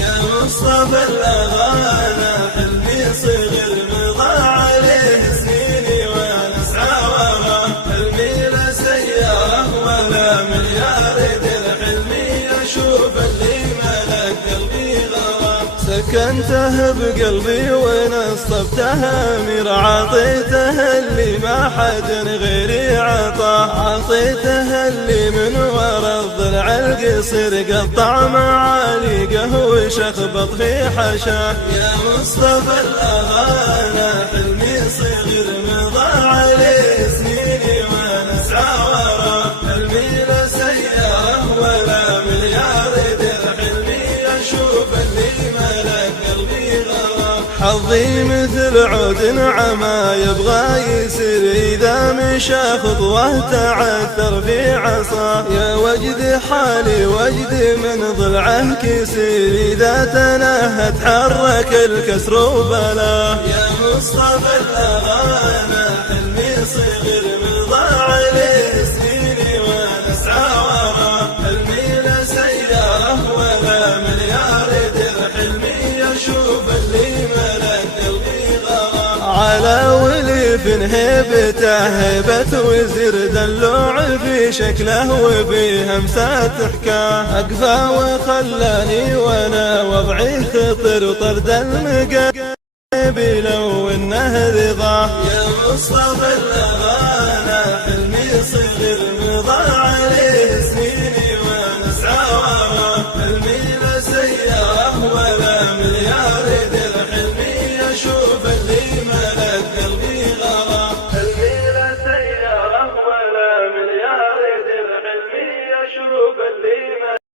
يا مصطفى الأغانى حلمي صغير مضى عليه سنيني وانا اسعى وراه، حلمي لا سيارة ولا مليار حلمي اشوف اللي ملك قلبي غرام. سكنته بقلبي ونصبته امير، عطيته اللي ما حد غيري عطاه، عطيته اللي من ورا الضلع القصير قطع معاليقه وشخبط في حشاه. يا مصطفى الأغانى حلمي صغير مضى عليه سنيني وانا اسعى وراه، حلمي لا سيارة ولا مليار حلمي اشوف اللي ملك قلبي غرام. حظي مثل عود عما يبغى يسير، إذا مشى خطوة تعثر في عصاه. يا وجد حالي وجد من ضلعه كسير، إذا تنهد حرك الكسر وبلاه. يا مصطفى الأغانى حلمي صغير مضى عليه سنيني وانا اسعى وراه، حلمي لا سيارة ولا مليار حلمي اشوف اللي ملك قلبي غرام. على ولي هيبته هيبة وزير، دلوع في شكله وفي همسات حكاه، أقفى وخلاني وانا وضعي خطر، وطرد المقابل لو انه رضاه. يا مصطفى الأغانى حلمي صغير مضى عليه سنيني وانا اسعى وراه، حلمي لا سيارة ولا مليار حلمي اشوف اللي ملك قلبي غرام. حلمي لا سيارة ولا مليار حلمي اشوف اللي